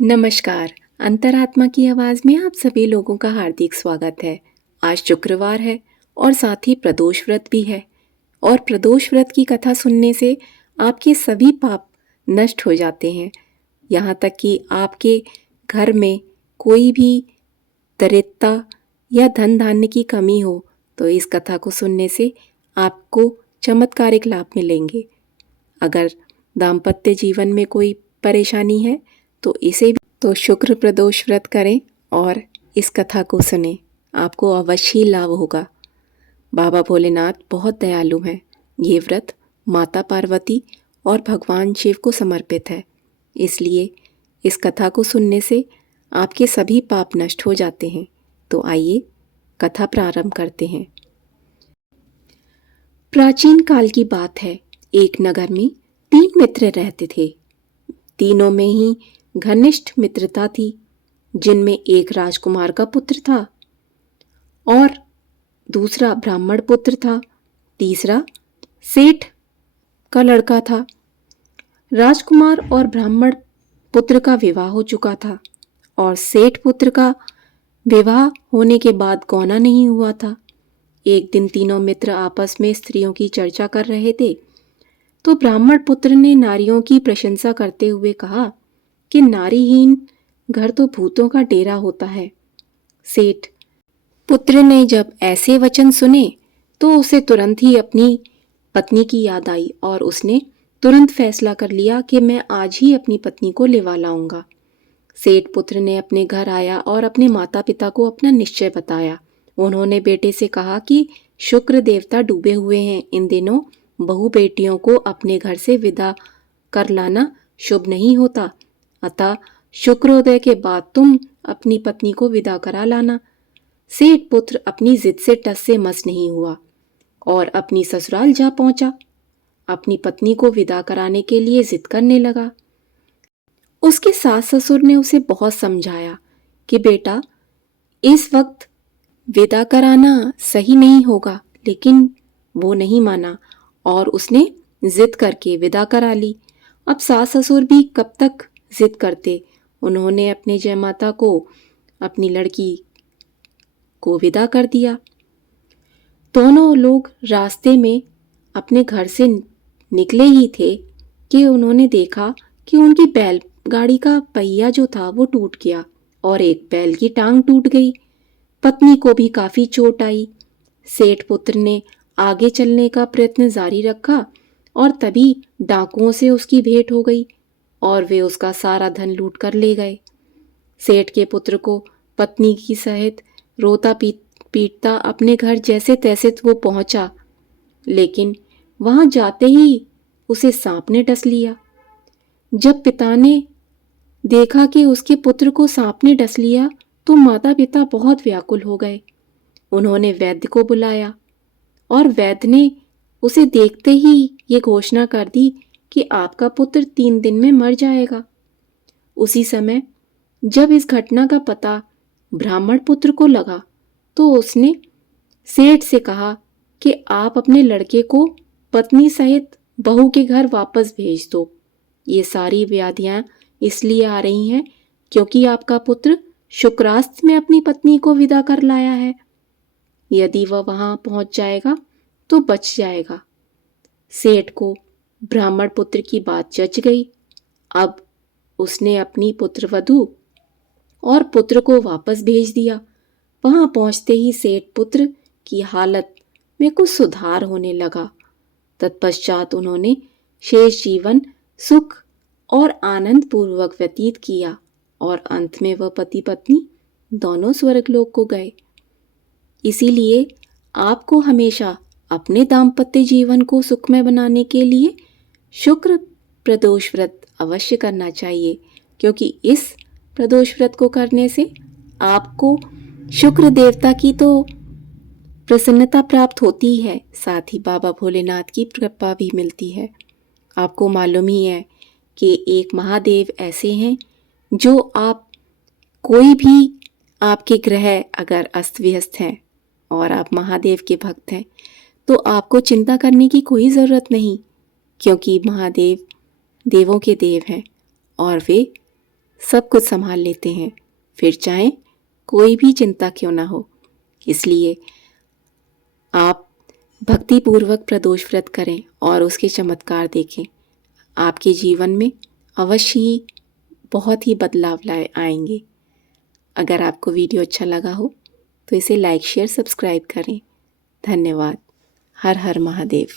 नमस्कार। अंतरात्मा की आवाज़ में आप सभी लोगों का हार्दिक स्वागत है। आज शुक्रवार है और साथ ही प्रदोष व्रत भी है और प्रदोष व्रत की कथा सुनने से आपके सभी पाप नष्ट हो जाते हैं। यहाँ तक कि आपके घर में कोई भी दरिद्रता या धन धान्य की कमी हो तो इस कथा को सुनने से आपको चमत्कारिक लाभ मिलेंगे। अगर दाम्पत्य जीवन में कोई परेशानी है तो शुक्र प्रदोष व्रत करें और इस कथा को सुने, आपको अवश्य लाभ होगा। बाबा भोलेनाथ बहुत दयालु हैं। ये व्रत माता पार्वती और भगवान शिव को समर्पित है, इसलिए इस कथा को सुनने से आपके सभी पाप नष्ट हो जाते हैं। तो आइए कथा प्रारंभ करते हैं। प्राचीन काल की बात है। एक नगर में 3 मित्र रहते थे। तीनों में ही घनिष्ठ मित्रता थी, जिनमें एक राजकुमार का पुत्र था और दूसरा ब्राह्मण पुत्र था, तीसरा सेठ का लड़का था। राजकुमार और ब्राह्मण पुत्र का विवाह हो चुका था और सेठ पुत्र का विवाह होने के बाद गौना नहीं हुआ था। एक दिन तीनों मित्र आपस में स्त्रियों की चर्चा कर रहे थे तो ब्राह्मण पुत्र ने नारियों की प्रशंसा करते हुए कहा कि नारीहीन घर तो भूतों का डेरा होता है। सेठ पुत्र ने जब ऐसे वचन सुने तो उसे तुरंत ही अपनी पत्नी की याद आई और उसने तुरंत फैसला कर लिया कि मैं आज ही अपनी पत्नी को लिवा लाऊंगा। सेठ पुत्र ने अपने घर आया और अपने माता पिता को अपना निश्चय बताया। उन्होंने बेटे से कहा कि शुक्र देवता डूबे हुए हैं, इन दिनों बहू बेटियों को अपने घर से विदा कर लाना शुभ नहीं होता, अतः शुक्रोदय के बाद तुम अपनी पत्नी को विदा करा लाना। सेठ पुत्र अपनी जिद से टस से मस नहीं हुआ और अपनी ससुराल जा पहुंचा। अपनी पत्नी को विदा कराने के लिए जिद करने लगा। उसके सास ससुर ने उसे बहुत समझाया कि बेटा, इस वक्त विदा कराना सही नहीं होगा, लेकिन वो नहीं माना और उसने जिद करके विदा करा ली। अब सास ससुर भी कब तक जिद करते। उन्होंने अपने जयमाता को अपनी लड़की को विदा कर दिया। दोनों लोग रास्ते में अपने घर से निकले ही थे कि उन्होंने देखा कि उनकी बैलगाड़ी का पहिया जो था वो टूट गया और एक बैल की टांग टूट गई। पत्नी को भी काफी चोट आई। सेठ पुत्र ने आगे चलने का प्रयत्न जारी रखा और तभी डाकुओं से उसकी भेंट हो गई और वे उसका सारा धन लूट कर ले गए। सेठ के पुत्र को पत्नी की सहित रोता पीटता अपने घर जैसे तैसे वो पहुंचा, लेकिन वहां जाते ही उसे सांप ने डस लिया। जब पिता ने देखा कि उसके पुत्र को सांप ने डस लिया तो माता पिता बहुत व्याकुल हो गए। उन्होंने वैद्य को बुलाया और वैद्य ने उसे देखते ही ये घोषणा कर दी कि आपका पुत्र 3 दिन में मर जाएगा। उसी समय जब इस घटना का पता ब्राह्मण पुत्र को लगा तो उसने सेठ से कहा कि आप अपने लड़के को पत्नी सहित बहू के घर वापस भेज दो। ये सारी व्याधियां इसलिए आ रही हैं क्योंकि आपका पुत्र शुक्रास्त में अपनी पत्नी को विदा कर लाया है। यदि वह वहां पहुंच जाएगा तो बच जाएगा। सेठ को ब्राह्मण पुत्र की बात जच गई। अब उसने अपनी पुत्रवधू और पुत्र को वापस भेज दिया। वहां पहुंचते ही सेठ पुत्र की हालत में कुछ सुधार होने लगा। तत्पश्चात उन्होंने शेष जीवन सुख और आनंद पूर्वक व्यतीत किया और अंत में वह पति पत्नी दोनों स्वर्गलोक को गए। इसीलिए आपको हमेशा अपने दाम्पत्य जीवन को सुखमय बनाने के लिए शुक्र प्रदोष व्रत अवश्य करना चाहिए, क्योंकि इस प्रदोष व्रत को करने से आपको शुक्र देवता की तो प्रसन्नता प्राप्त होती है, साथ ही बाबा भोलेनाथ की कृपा भी मिलती है। आपको मालूम ही है कि एक महादेव ऐसे हैं जो आप कोई भी आपके ग्रह अगर अस्त व्यस्त हैं और आप महादेव के भक्त हैं तो आपको चिंता करने की कोई ज़रूरत नहीं, क्योंकि महादेव देवों के देव हैं और वे सब कुछ संभाल लेते हैं, फिर चाहे कोई भी चिंता क्यों ना हो। इसलिए आप भक्तिपूर्वक प्रदोष व्रत करें और उसके चमत्कार देखें। आपके जीवन में अवश्य ही बहुत ही बदलाव लाए आएंगे। अगर आपको वीडियो अच्छा लगा हो तो इसे लाइक शेयर सब्सक्राइब करें। धन्यवाद। हर हर महादेव।